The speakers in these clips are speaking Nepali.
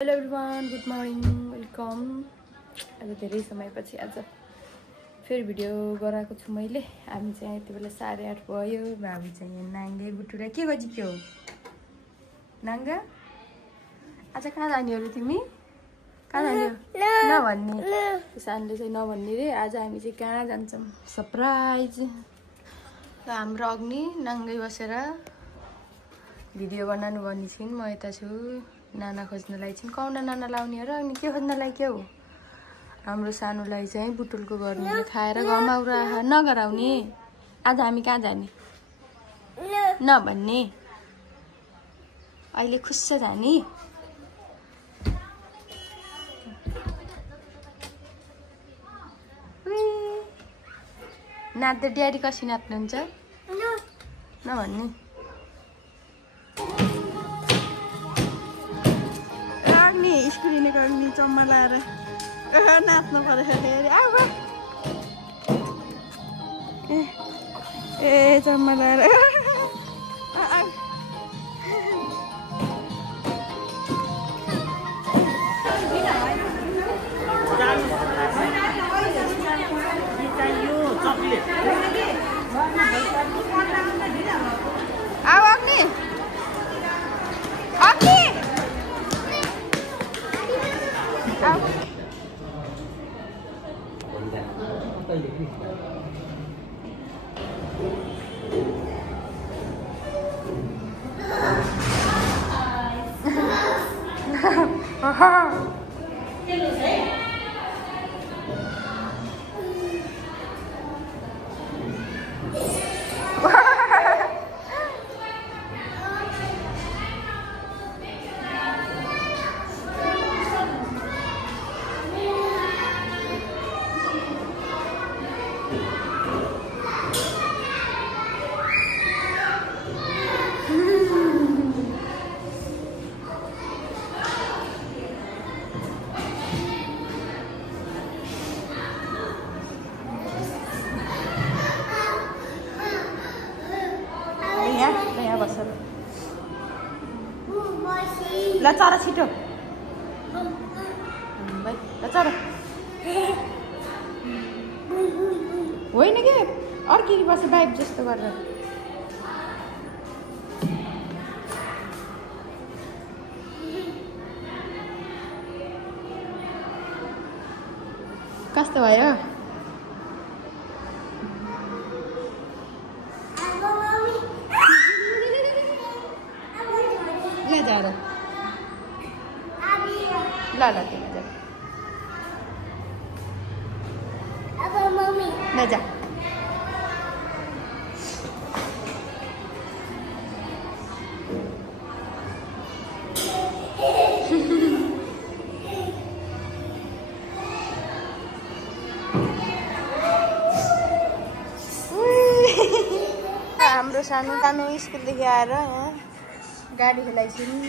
Hello everyone, good morning, welcome. आज धेरै समयपछि आज फेरि भिडियो गराएको छु मैले। हामी चाहिँ यति बेला 8:30 भयो। भावी चाहिँ यहाँ नाङ्गे बुटुरा के गरिक्यौ नाङ्गा? आज कहाँ जाने हो तिमी? कहाँ जाने हो? नभन्ने। सानले चाहिँ नभन्ने रे। आज हामी चाहिँ कहाँ जान्छौँ? सरप्राइज। हाम्रो अग्नि नाङ्गै बसेर भिडियो बनाउनु भन्ने छिन्। म यता छु नाना खोज्नलाई चाहिँ। कौना नाना लाउने र अनि के खोज्नलाई के हो? हाम्रो सानोलाई चाहिँ बुटुलको गर्नेले खाएर घमाउरा नगराउने। आज हामी कहाँ जाने? नभन्ने। अहिले खुस्स जाने। नाच्दै ड्याडी कसरी नाच्नुहुन्छ? नभन्ने। स्क्रिन अगाडि चम्मा लाएर नाच्नु पर्यो फेरि। ए चम्मा लाएर ल चरा छिटो ल चरा होइन के अर्किरी बस्छ बाइक जस्तो गरेर। कस्तो भयो? ल ल ल जा। हाम्रो सानो सानो स्कुलदेखि आएर यहाँ गाडी खेलाइछौँ।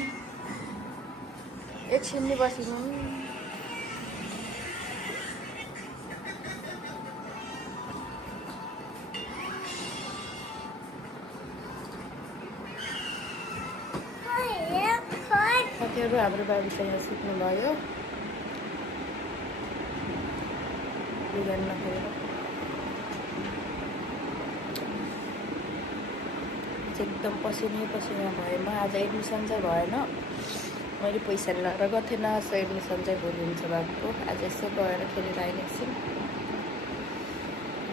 एकछिन नि बसिनु। साथीहरू हाम्रो बाबु चाहिँ यहाँ सुत्नु भयो। बिहान नखेर एकदम पसिनै पसिना भयो। म आज एडमिसन चाहिँ भएन। मैले पैसा लगाएर गएको थिएन। सो एडमिसन चाहिँ भोलि हुन्छ बाबुको। आज यसो गएर खेलेर आइने एकछिन।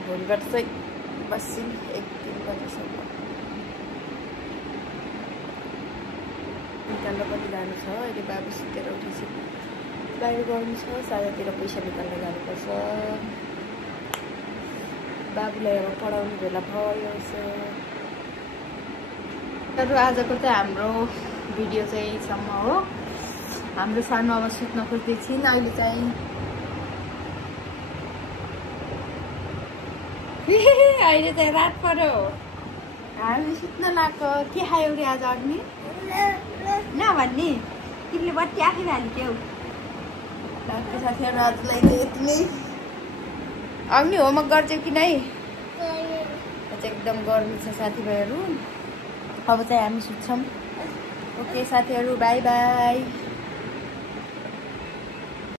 भोलिबाट चाहिँ बस्छौँ 1-3 बजीसम्म। निकाल्न पनि जानु छ। अहिले बाबु सुतेर उठेपछि बाहिर गर्नु छ। साझातिर पैसा निकाल्न जानुपर्छ। बाबुलाई अब पढाउने बेला भयो। यसो आजको चाहिँ हाम्रो भिडियो चाहिँ यहीसम्म हो। हाम्रो सानो अब सुत्न खोज्दैछिन्। अहिले चाहिँ अहिले चाहिँ रात पर्यो। हामी सुत्न लाग्यो। के खायौ रे आज अग्नि? नभन्ने। तिमीले बत्ती आफै हालिक्यौ। साथीहरू आजलाई चाहिँ यति नै। अग्नि होमवर्क गर्छौ कि नै? एकदम गर्नु छ साथीभाइहरू। अब चाहिँ हामी सुत्छौँ। ओके साथीहरू, बाई बाई।